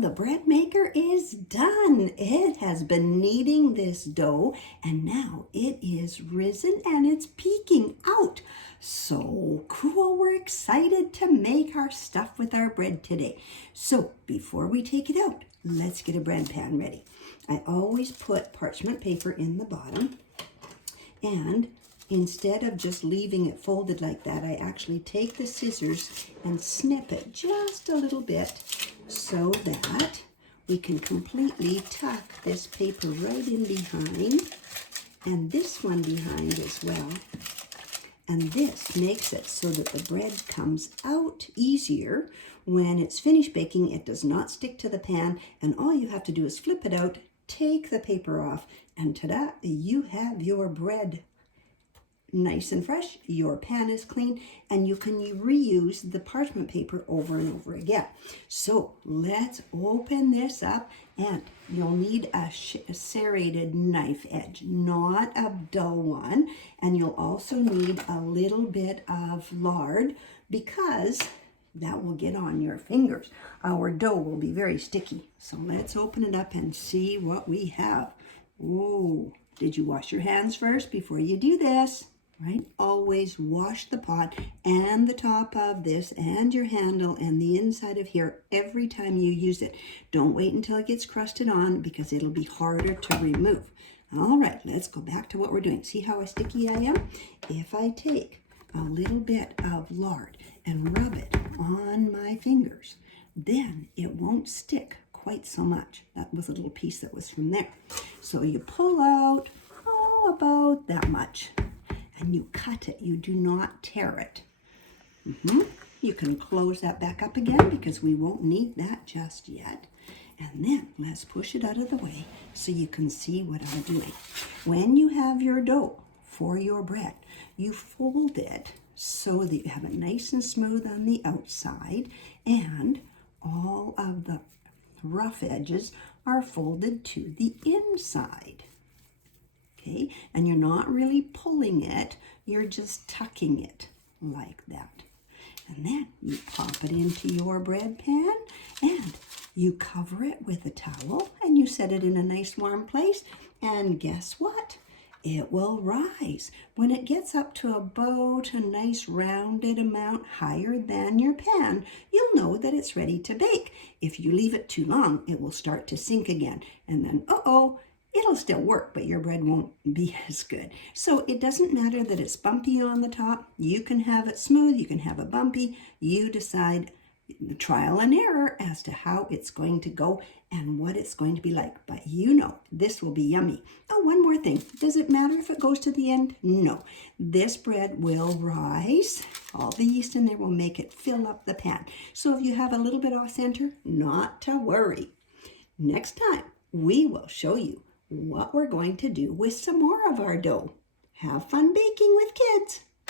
the bread maker is done. It has been kneading this dough and now it is risen and it's peeking out. So cool, we're excited to make our stuff with our bread today. So before we take it out, let's get a bread pan ready. I always put parchment paper in the bottom, and instead of just leaving it folded like that, I actually take the scissors and snip it just a little bit so that we can completely tuck this paper right in behind and this one behind as well. And this makes it so that the bread comes out easier. When it's finished baking, it does not stick to the pan, and all you have to do is flip it out, take the paper off, and ta-da, you have your bread nice and fresh, your pan is clean, and you can reuse the parchment paper over and over again. So let's open this up, and you'll need a serrated knife edge, not a dull one, and you'll also need a little bit of lard because that will get on your fingers. Our dough will be very sticky. So let's open it up and see what we have. Oh, did you wash your hands first before you do this? Right? Always wash the pot and the top of this and your handle and the inside of here every time you use it. Don't wait until it gets crusted on because it'll be harder to remove. All right, let's go back to what we're doing. See how sticky I am? If I take a little bit of lard and rub it on my fingers, then it won't stick quite so much. That was a little piece that was from there. So you pull out, about that much. And you cut it. You do not tear it. You can close that back up again because we won't need that just yet. And then let's push it out of the way so you can see what I'm doing. When you have your dough for your bread, you fold it so that you have it nice and smooth on the outside and all of the rough edges are folded to the inside. Okay, and you're not really pulling it, you're just tucking it like that. And then you pop it into your bread pan and you cover it with a towel and you set it in a nice warm place. And guess what? It will rise. When it gets up to about a nice rounded amount higher than your pan, you'll know that it's ready to bake. If you leave it too long, it will start to sink again. And then, it'll still work, but your bread won't be as good. So it doesn't matter that it's bumpy on the top. You can have it smooth, you can have it bumpy. You decide, the trial and error as to how it's going to go and what it's going to be like. But you know, this will be yummy. Oh, one more thing. Does it matter if it goes to the end? No. This bread will rise. All the yeast in there will make it fill up the pan. So if you have a little bit off center, not to worry. Next time, we will show you what we're going to do with some more of our dough. Have fun baking with kids.